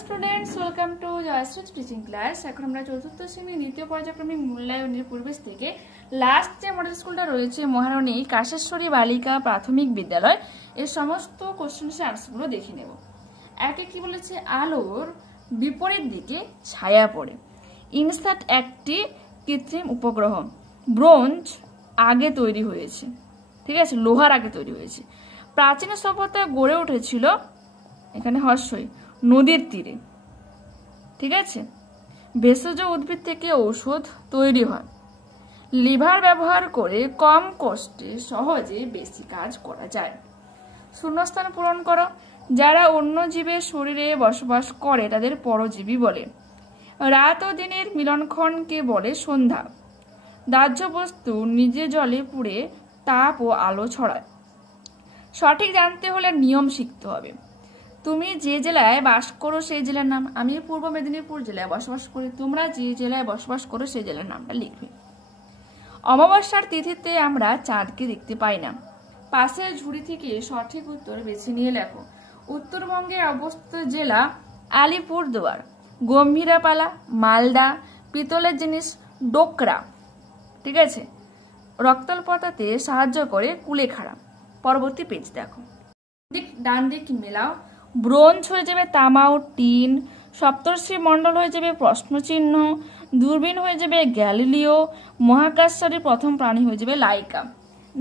Students, welcome to Joyshree teaching class. এখন আমরা চতুর্থ শ্রেণী দ্বিতীয় পর্যায়ক্রমিক মূল্যায়নের পরিবেশ থেকে লাস্ট যে মডেল স্কুলটা রয়েছে মহারানী কাশেশ্বরী বালিকা প্রাথমিক বিদ্যালয়, এর সমস্ত কোশ্চেন্সের আনসারগুলো দেখে নেব। একে কি বলেছে, আলোর বিপরীত দিকে ছায়া পড়ে। ইনসার্ট একটি কৃত্রিম উপগ্রহ। ব্রোঞ্জ আগে তৈরি হয়েছে, ঠিক আছে, লোহার আগে তৈরি হয়েছে। প্রাচীন সভ্যতা গড়ে উঠেছিল, এখানে হর্ষই, নদীর তীরে, ঠিক আছে। ভেষজ উদ্ভিদ থেকে ঔষধ তৈরি হয়। লিভার ব্যবহার করে কম কষ্টে সহজে বেশি কাজ করা যায়। শূন্যস্থান পূরণ করো। যারা অন্য জীবের শরীরে বসবাস করে তাদের পরজীবী বলে। রাত ও দিনের মিলনক্ষণকে বলে সন্ধ্যা। দাহ্য বস্তু নিজে জলে পুড়ে তাপ ও আলো ছড়ায়। সঠিক জানতে হলে নিয়ম শিখতে হবে। তুমি যে জেলায় বাস করো সেই জেলার নাম। আমি পূর্ব মেদিনীপুর জেলায় বসবাস করি, তোমরা যে জেলায় বসবাস করো সেই জেলার নামটা লিখবে। অমাবস্যার তিথিতে আমরা চাঁদকে দেখতে পাই না। পাশের ঝুড়ি থেকে সঠিক উত্তর বেছে নিয়ে লেখো। উত্তরবঙ্গে অবস্থিত জেলা আলিপুরদুয়ার। গম্ভীরাপালা, মালদা। পিতলের জিনিস ডোকরা, ঠিক আছে। রক্তল্পতাতে সাহায্য করে কুলেখাড়া। পরবর্তী পেজ দেখো, ডান দিক মেলাও। ব্রোঞ্জ হয়ে যাবে তামা ও টিন। সপ্তর্ষি মণ্ডল হয়ে যাবে প্রশ্নচিহ্ন। দূরবীন হয়ে যাবে গ্যালিলিও। মহাকাশচারীর প্রথম প্রাণী হয়ে যাবে লাইকা।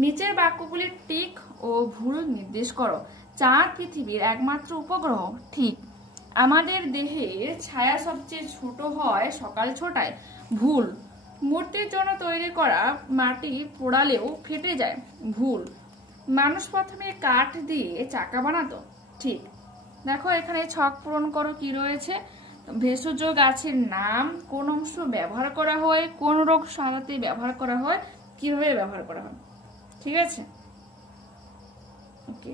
নিচের বাক্যগুলির টিক ও ভুল নির্দেশ করো। চাঁদ পৃথিবীর একমাত্র উপগ্রহ, ঠিক। আমাদের দেহের ছায়া সবচেয়ে ছোট হয় সকাল ছটায়, ভুল। মূর্তির জন্য তৈরি করা মাটি পোড়ালেও ফেটে যায়, ভুল। মানুষ প্রথমে কাঠ দিয়ে চাকা বানাতো, ঠিক। দেখো এখানে ছক পূরণ করো, কি রয়েছে। ভেষজ গাছের নাম, কোন অংশ ব্যবহার করা হয়, কোন রোগ সারাতে ব্যবহার করা হয়, কিভাবে ব্যবহার করা হয়, ঠিক আছে। ওকে,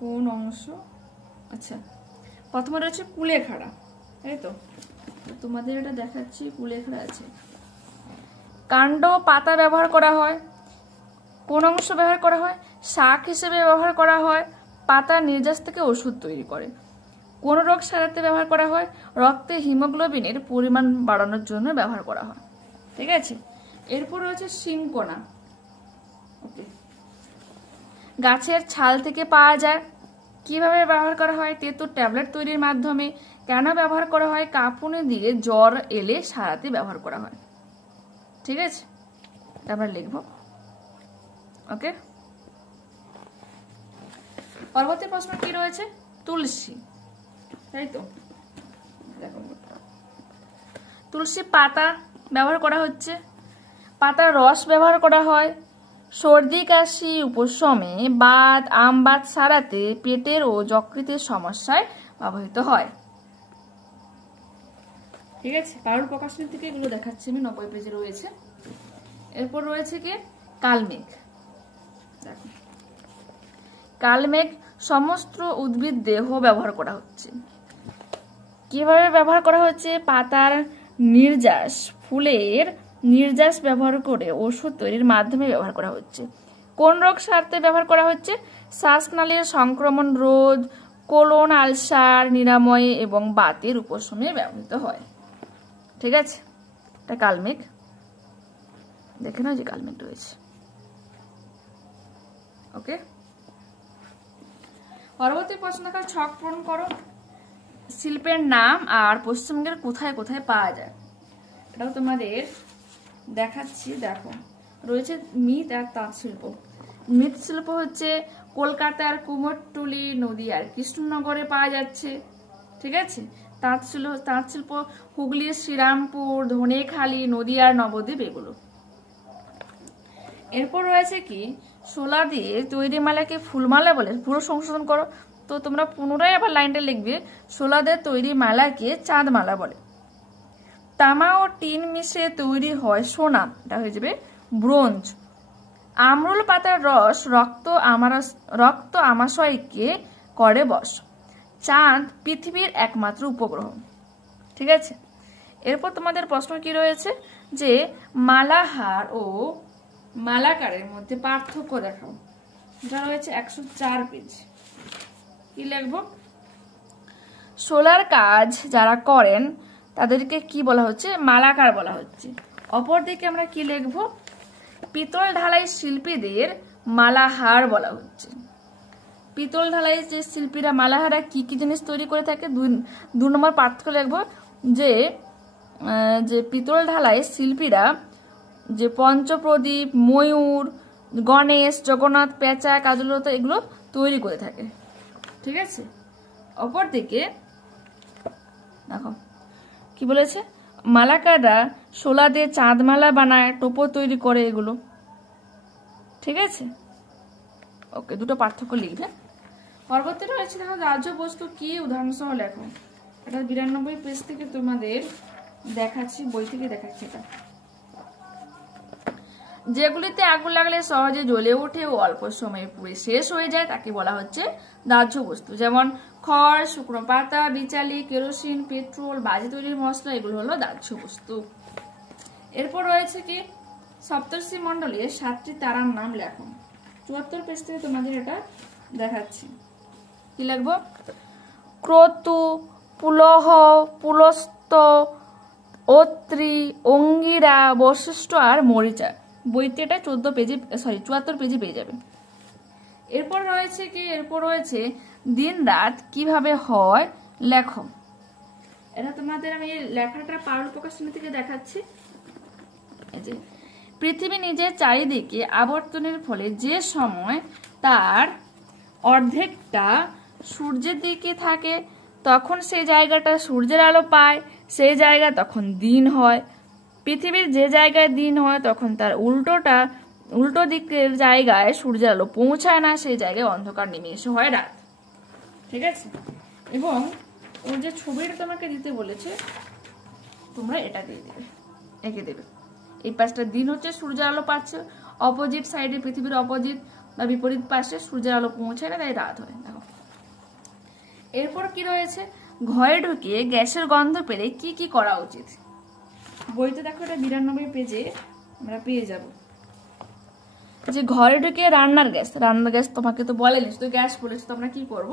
কোন অংশ, আচ্ছা প্রথমে রয়েছে কুলেখাড়া, তাই তো, তোমাদের এটা দেখাচ্ছি। কুলেখাড়া আছে। কাণ্ড পাতা ব্যবহার করা হয়। কোন অংশ ব্যবহার করা হয়, শাক হিসেবে ব্যবহার করা হয়। পাতা নির্যাস থেকে ওষুধ তৈরি করে। কোন রোগ সারাতে ব্যবহার করা হয়, রক্তে হিমোগ্লোবিনের পরিমাণ বাড়ানোর জন্য ব্যবহার করা হয়, ঠিক আছে। এরপর রয়েছে শিংকোনা। ওকে, গাছের ছাল থেকে পাওয়া যায়। কিভাবে ব্যবহার করা হয়, তেঁতুল ট্যাবলেট তৈরির মাধ্যমে। কেন ব্যবহার করা হয়, কাঁপুনি দিয়ে জ্বর এলে সারাতে ব্যবহার করা হয়, ঠিক আছে। আমরা লিখব, ওকে। পরবর্তী প্রশ্ন কি রয়েছে, তুলসী, তাই তো। দেখো তুলসী পাতা ব্যবহার করা হচ্ছে। পাতার রস ব্যবহার করা হয় সর্দি কাশি উপশমে, বাত আমবাত সারাতে, পেটের ও যকৃতের সমস্যায় ব্যবহৃত হয়, ঠিক আছে। কারোর প্রকাশনী থেকে এগুলো দেখাচ্ছি আমি, 90 পেজে রয়েছে। এরপর রয়েছে কি, কালমেঘ। দেখো কালমেঘ সমস্ত উদ্ভিদ দেহ ব্যবহার করা হচ্ছে। কিভাবে ব্যবহার করা হচ্ছে, পাতার নির্যাস, ফুলের নির্যাস ব্যবহার করে ওষুধ তৈরির মাধ্যমে ব্যবহার করা হচ্ছে। কোন রোগ সারতে ব্যবহার করা হচ্ছে, শ্বাসনালীর সংক্রমণ রোধ, কোলন আলসার নিরাময়ে এবং বাতের উপশমে ব্যবহৃত হয়, ঠিক আছে। এটা কালমেঘ, দেখে নাও যে কালমেঘ রয়েছে, ওকে। পরবর্তী প্রশ্নকার ছক পূরণ করো। শিল্পের নাম আর পশ্চিমবঙ্গের কোথায় কোথায় পাওয়া যায়, এটাও তোমাদের দেখাচ্ছি। দেখো রয়েছে মৃৎ আর তাঁত শিল্প। মৃৎ শিল্প হচ্ছে কলকাতার কুমোরটুলি, নদীয়ার কৃষ্ণনগরে পাওয়া যাচ্ছে, ঠিক আছে। তাঁত শিল্প হুগলির শ্রীরামপুর, ধনেখালি, নদীয়ার নবদ্বীপ, এগুলো। এরপর রয়েছে কি, শোলা দিয়ে তৈরি মালাকে ফুলমালা বলে, পুরো সংশোধন করো। তো তোমরা পুনরায় আবার লাইনটা লিখবে, শোলা দিয়ে তৈরি মালাকে চাঁদমালা বলে। তামা ও টিন মিশে তৈরি হয় সোনা, এটা হয়ে যাবে ব্রোঞ্জ। আমরুল পাতার রস রক্ত আমাশয়কে করে বশ। চাঁদ পৃথিবীর একমাত্র উপগ্রহ, ঠিক আছে। এরপর তোমাদের প্রশ্ন কি রয়েছে, যে মালাহার ও মালাকারের মধ্যে পার্থক্য দেখাও। যা রয়েছে 104 পেজ। কি লিখবো? সোলার কাজ যারা করেন তাদেরকে কি বলা হচ্ছে? মালাকার বলা হচ্ছে। অপরদিকে আমরা কি লিখবো? পিতল ঢালাই শিল্পীদের মালাহার বলা হচ্ছে। পিতল ঢালাই যে শিল্পীরা মালাহারা কি কি জিনিস তৈরি করে থাকে? 2 নম্বর পার্থক্য লিখবো যে পিতল ঢালাই শিল্পীরা যে পঞ্চপ্রদীপ, ময়ূর, গণেশ, জগন্নাথ, পেঁচা, কাজলতা এগুলো তৈরি করে থাকে। ঠিক আছে। অপরদিকে দেখো কি বলেছে? মালাকাররা শোলা দিয়ে চাঁদমালা বানায়, টোপো তৈরি করে এগুলো। ঠিক আছে। ওকে, দুটো পার্থক্য লিখবে। পরবর্তী রয়েছে দেখো দাহ্য বস্তু কি? উদাহরণ সহ লেখো। এটা 92 পেজ থেকে তোমাদের দেখাচ্ছি, বই থেকে দেখাচ্ছি। এটা যেগুলিতে আগুন লাগলে সহজে জ্বলে ওঠে ও অল্প সময়ে পুড়ে শেষ হয়ে যায় তাকে বলা হচ্ছে দাহ্য বস্তু। যেমন খড়, শুকনো পাতা, বিচালি, কেরোসিন, পেট্রোল, বাজি তৈরির মশলা, এগুলো হলো দাহ্য বস্তু। এরপর রয়েছে কি? সপ্তর্ষি মণ্ডলের 7টি তারার নাম লেখো। 74 পেজ থেকে তোমাদের এটা দেখাচ্ছি। কি লিখবো? ক্রতু, পুলহ, পুলস্ত, অত্রি, অঙ্গিরা, বশিষ্ঠ আর মরিচা। বইতে এটা 74 পেজে পেয়ে যাবে। এরপর রয়েছে কি? এরপর রয়েছে দিন রাত কিভাবে হয় লেখো। এটা তোমাদের আমি লেখাটা পারুল প্রকাশনী থেকে দেখাচ্ছি। এই যে পৃথিবী নিজের চারিদিকে আবর্তনের ফলে যে সময় তার অর্ধেকটা সূর্যের দিকে থাকে তখন সেই জায়গাটা সূর্যের আলো পায়, সেই জায়গা তখন দিন হয়। পৃথিবীর যে জায়গায় দিন হয় তখন তার উল্টো দিকের জায়গায় সূর্যের আলো পৌঁছায় না, সেই জায়গায় অন্ধকার নেমে এসে হয় রাত। ঠিক আছে। এবং ওর যে ছবিটা তোমাকে দিতে বলেছে তোমরা এটা দিয়ে দেবে, এঁকে দেবে। এই পাশটা দিন হচ্ছে, সূর্যের আলো পাচ্ছে, অপোজিট সাইডে পৃথিবীর অপোজিট বা বিপরীত পাশে সূর্যের আলো পৌঁছায় না, তাই রাত হয়। দেখো এরপর কি রয়েছে? ঘরে ঢুকিয়ে গ্যাসের গন্ধ পেলে কি কি করা উচিত? বইতে দেখো এটা 92 পেজে আমরা পেয়ে যাব। যে ঘরে ঢুকে রান্নার গ্যাস তোমাকে তো বলেনি, তো গ্যাস বলেছে, তো আমরা কি করব?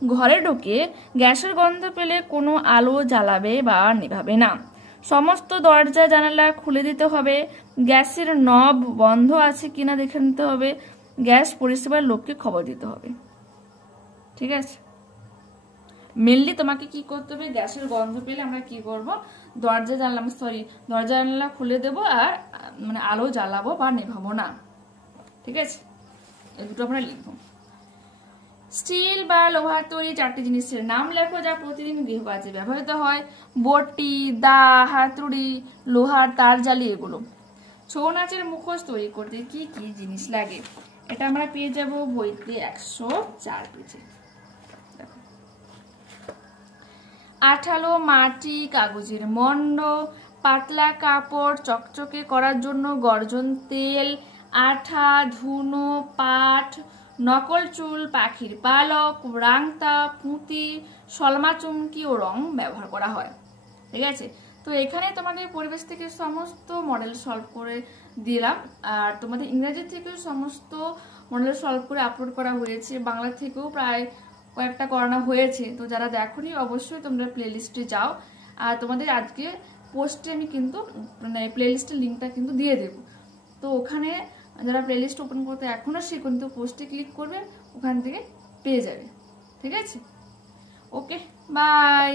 ঘরে ঢুকে গ্যাসের গন্ধ পেলে কোনো আলো জ্বালাবে বা নেভাবে না। সমস্ত দরজা জানালা খুলে দিতে হবে। গ্যাসের নব বন্ধ আছে কিনা দেখে নিতে হবে। গ্যাস পরিষেবার লোককে খবর দিতে হবে। ঠিক আছে। মেনলি তোমাকে কি করতে হবে? গ্যাসের গন্ধ পেলে আমরা কি করব? দরজা জানালা খুলে দেব, আর মানে আলো জ্বালাবো বা নেভাবো না। ঠিক আছে। এই দুটো আমরা লিখবো। স্টিল বা লোহার তৈরি 4টি জিনিসের নাম লেখো যা প্রতিদিন গৃহকাজে ব্যবহৃত হয়। বটি, দা, হাতুড়ি, লোহার তার জালি, এগুলো। ছৌ নাচের মুখোশ তৈরি করতে কি কি জিনিস লাগে? এটা আমরা পেয়ে যাব বইতে 104 পেজে। আঠালো মাটি, কাগজের মণ্ড, পাতলা কাপড় চকচকে করার জন্য গর্জন তেল, আঠা, ধুনো, পাট, নকল চুল, পাখির পালক, রাংতা, পুঁতি, সলমা চুমকি ও রং ব্যবহার করা হয়। ঠিক আছে। তো এখানে তোমাদের পরিবেশ থেকে সমস্ত মডেল সলভ করে দিলাম, আর তোমাদের ইংরেজি থেকেও সমস্ত মডেল সলভ করে আপলোড করা হয়েছে, বাংলা থেকেও প্রায় কয়েকটা করানো হয়েছে। তো যারা দেখোনি অবশ্যই তোমরা প্লেলিস্টে যাও, আর তোমাদের আজকে পোস্টে আমি কিন্তু মানে প্লেলিস্টের লিঙ্কটা কিন্তু দিয়ে দেবো। তো ওখানে যারা প্লেলিস্ট ওপেন করতে এখনো শিখো, কিন্তু পোস্টে ক্লিক করবে, ওখান থেকে পেয়ে যাবে। ঠিক আছে। ওকে, বাই।